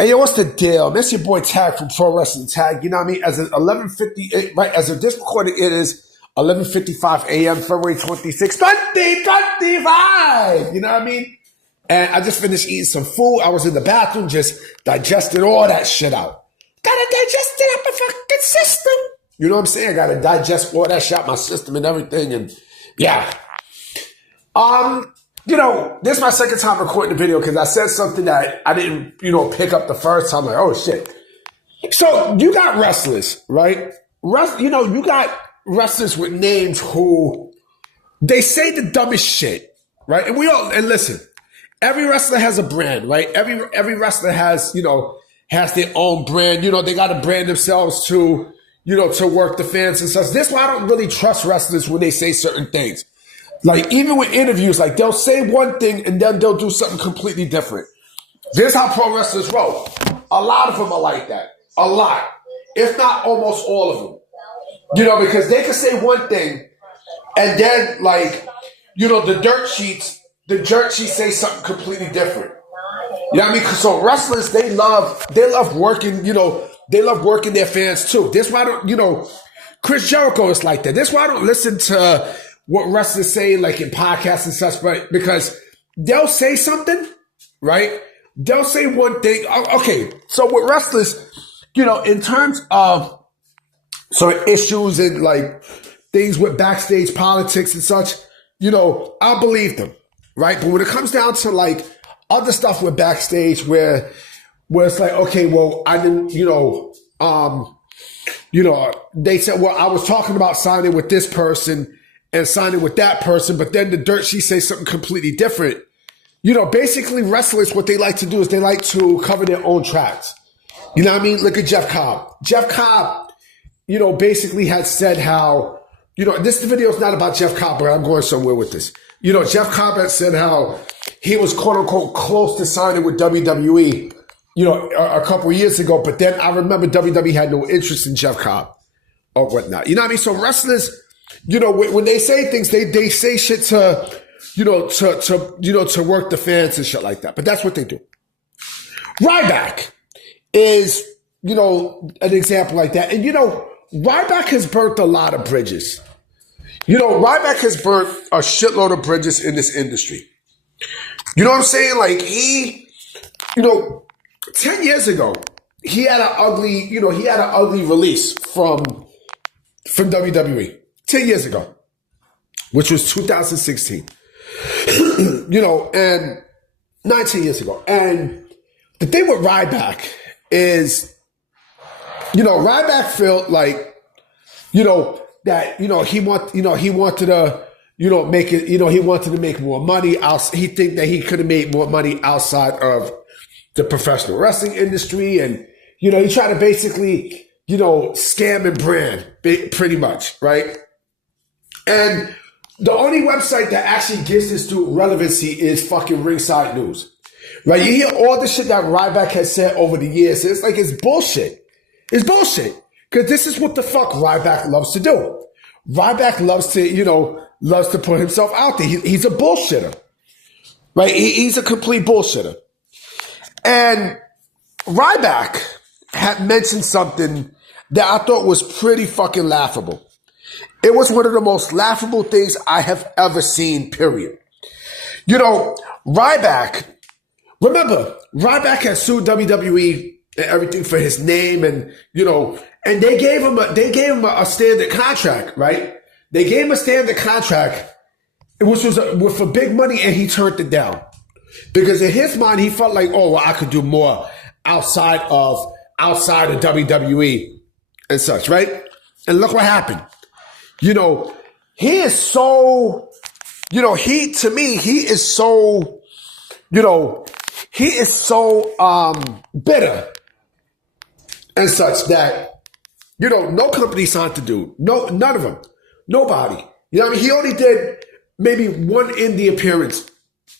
Hey, yo, what's the deal? That's your boy Tag from Pro Wrestling Tag. You know what I mean? As of 11:50, right? As of this recording, it is 11:55 a.m. February 26, 2025. You know what I mean? And I just finished eating some food. I was in the bathroom, just digested all that shit out. Gotta digest it out my fucking system. You know what I'm saying? I gotta digest all that shit out my system and everything. And yeah. You know, this is my second time recording the video because I said something that I didn't, pick up the first time. Like, oh shit. So you got wrestlers, right? You got wrestlers with names who they say the dumbest shit, right? And listen, every wrestler has a brand, right? Every wrestler has their own brand. They got to brand themselves to work the fans and such. This is why I don't really trust wrestlers when they say certain things. Like, even with interviews, like, they'll say one thing and then they'll do something completely different. This is how pro wrestlers roll. A lot of them are like that. A lot. If not almost all of them. Because they can say one thing and then, the dirt sheets say something completely different. You know what I mean? So wrestlers, they love working, they love working their fans too. This is why I don't, Chris Jericho is like that. This is why I don't listen to what wrestlers say, like in podcasts and such, but because they'll say something, right? They'll say one thing. Okay, so with wrestlers, in terms of issues and like things with backstage politics and such, I'll believe them, right? But when it comes down to like other stuff with backstage where it's like, okay, well, I didn't, they said, well, I was talking about signing with this person and signing with that person, but then the dirt sheet says something completely different. Basically wrestlers, what they like to do is they like to cover their own tracks. You know what I mean? Look at Jeff Cobb. Jeff Cobb, basically had said how, this video is not about Jeff Cobb, but I'm going somewhere with this. Jeff Cobb had said how he was quote unquote close to signing with WWE, a couple of years ago, but then I remember WWE had no interest in Jeff Cobb or whatnot. You know what I mean? So wrestlers, when they say things, they say shit to work the fans and shit like that. But that's what they do. Ryback is, an example like that. And, Ryback has burnt a lot of bridges. Ryback has burnt a shitload of bridges in this industry. You know what I'm saying? Like 10 years ago, he had an ugly release from WWE. 10 years ago, which was 2016, and 19 years ago. And the thing with Ryback is, Ryback felt like, that, he wanted to, make it, he wanted to make more money. He think that he could have made more money outside of the professional wrestling industry. And, he tried to basically, scam and brand pretty much, right? And the only website that actually gives this dude relevancy is fucking Ringside News. Right? You hear all the shit that Ryback has said over the years. It's like, it's bullshit. It's bullshit. Because this is what the fuck Ryback loves to do. Ryback loves to put himself out there. He's a bullshitter. Right? He's a complete bullshitter. And Ryback had mentioned something that I thought was pretty fucking laughable. It was one of the most laughable things I have ever seen, period. Ryback, remember, Ryback had sued WWE and everything for his name and, and they gave him a standard contract, right? They gave him a standard contract, which was for big money, and he turned it down. Because in his mind, he felt like, oh, well, I could do more outside of WWE and such, right? And look what happened. He is so, he is so bitter and such that, no company signed to do. No, none of them. Nobody. He only did maybe one indie appearance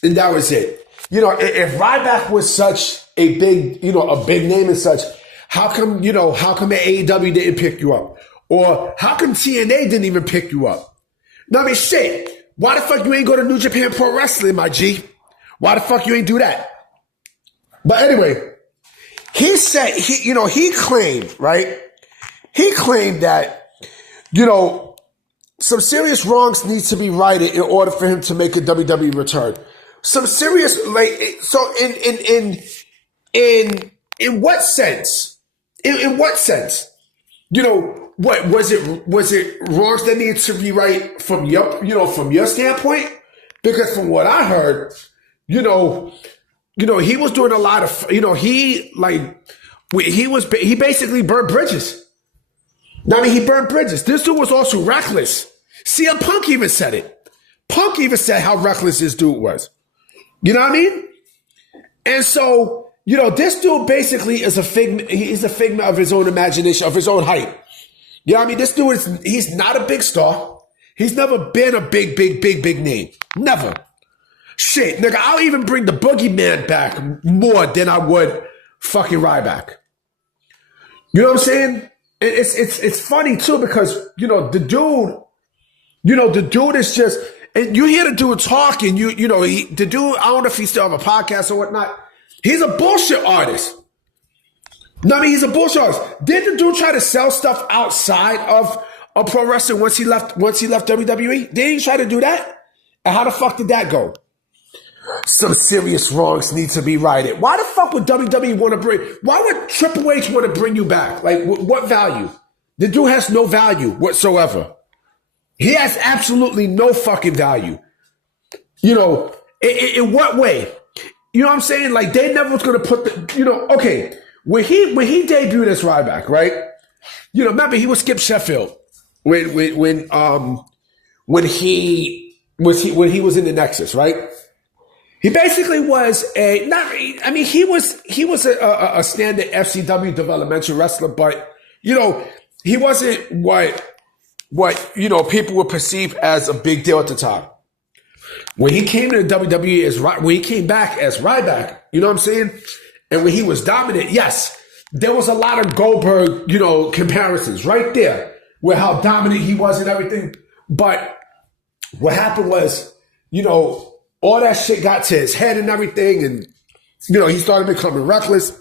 and that was it. If Ryback was such a big name and such, how come AEW didn't pick you up? Or how come TNA didn't even pick you up? No, I mean, shit. Why the fuck you ain't go to New Japan Pro Wrestling, my G? Why the fuck you ain't do that? But anyway, he said, he claimed, right? He claimed that, some serious wrongs need to be righted in order for him to make a WWE return. Some serious, so in what sense? In what sense? What was it wrongs that needed to be right from your standpoint? Because from what I heard, he was doing a lot of, he basically burned bridges. I mean, he burned bridges. This dude was also reckless. CM Punk even said it. Punk even said how reckless this dude was. You know what I mean? And so, this dude basically is he's a figment of his own imagination, of his own hype. You know what I mean? This dude he's not a big star. He's never been a big name. Never. Shit, nigga, I'll even bring the boogeyman back more than I would fucking Ryback. You know what I'm saying? And it's funny too because, the dude is just, and you hear the dude talking, the dude, I don't know if he still have a podcast or whatnot. He's a bullshit artist. No, I mean, he's a bullshit artist. Did the dude try to sell stuff outside of pro wrestling once he left WWE? Did he try to do that? And how the fuck did that go? Some serious wrongs need to be righted. Why the fuck would WWE why would Triple H want to bring you back? Like, what value? The dude has no value whatsoever. He has absolutely no fucking value. In what way? You know what I'm saying? Like, they never was going to put okay, when he debuted as Ryback, right? Remember, he was Skip Sheffield when he was in the Nexus, right? He basically was he was a standard FCW developmental wrestler, but, he wasn't what people would perceive as a big deal at the time. When he came to the WWE when he came back as Ryback, you know what I'm saying? And when he was dominant, yes, there was a lot of Goldberg, comparisons right there with how dominant he was and everything. But what happened was, all that shit got to his head and everything, and he started becoming reckless.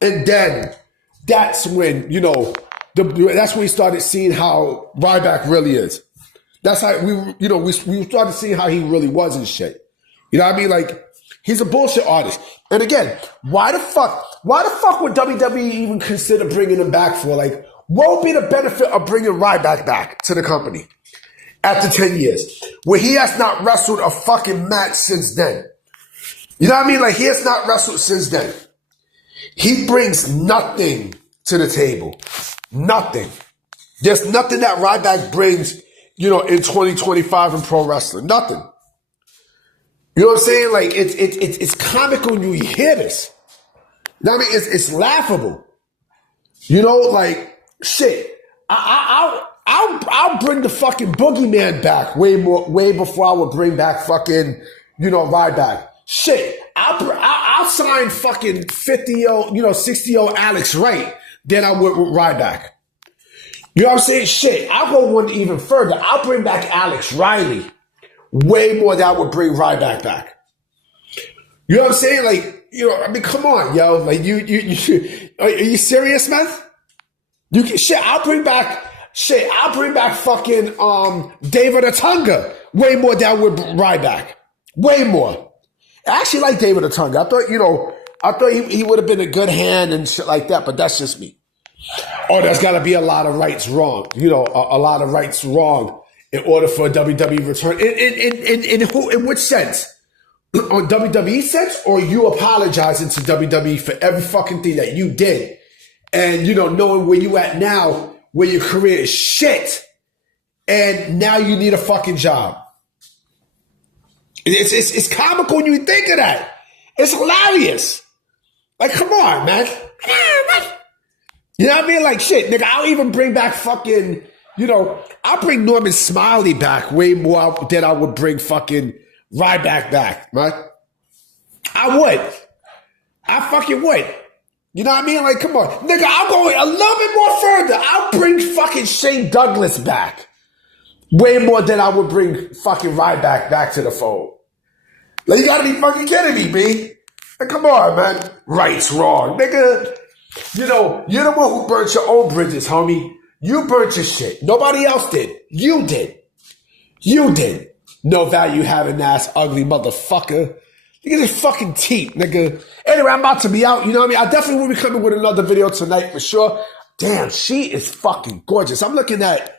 And then that's when, that's when we started seeing how Ryback really is. That's how we started seeing how he really was and shit. You know what I mean? Like, he's a bullshit artist. And again, why the fuck would WWE even consider bringing him back for? Like, what would be the benefit of bringing Ryback back to the company after 10 years, where he has not wrestled a fucking match since then? You know what I mean? Like, he has not wrestled since then. He brings nothing to the table. Nothing. There's nothing that Ryback brings, in 2025 in pro wrestling. Nothing. You know what I'm saying? Like, it's comical when you hear this. You know what I mean? It's laughable. Like, shit. I'll bring the fucking boogeyman back way before I would bring back fucking, Ryback. Shit. I'll sign fucking 50-year-old, 60-year-old Alex Wright than I would with Ryback. You know what I'm saying? Shit. I'll go one even further. I'll bring back Alex Riley way more than I would bring Ryback back. You know what I'm saying? Like, I mean, come on, yo. Like, you are you serious, man? I'll bring back fucking David Otunga way more than I would Ryback. Way more. I actually like David Otunga. I thought he would have been a good hand and shit like that, but that's just me. Oh, there's got to be a lot of rights wrong. A lot of rights wrong in order for a WWE return. In which sense? On WWE sense, or you apologizing to WWE for every fucking thing that you did, and knowing where you at now, where your career is shit, and now you need a fucking job. It's comical when you think of that. It's hilarious. Like, come on, man. You know what I mean? Like, shit, nigga, I'll even bring back fucking, I'll bring Norman Smiley back way more than I would bring fucking Ryback back, right? I would. I fucking would. You know what I mean? Like, come on. Nigga, I'll go a little bit more further. I'll bring fucking Shane Douglas back way more than I would bring fucking Ryback back to the fold. Like, you gotta be fucking kidding me, B. Like, come on, man. Right's wrong. Nigga, You know, you're the one who burnt your own bridges, homie. You burnt your shit. Nobody else did. You did. You did. No value having ass, ugly motherfucker. Look at his fucking teeth, nigga. Anyway, I'm about to be out. You know what I mean? I definitely will be coming with another video tonight for sure. Damn, she is fucking gorgeous. I'm looking at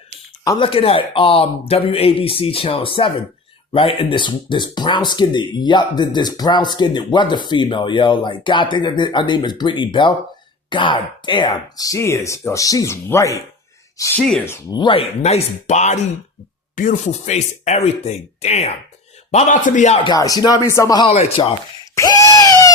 WABC Channel 7, right? And this brown skinned weather female, yo. Like, God, I think her name is Brittany Bell. God damn, she's right. She is right. Nice body, beautiful face, everything. Damn. I'm about to be out, guys. You know what I mean? So I'm going to holler at y'all. Peace!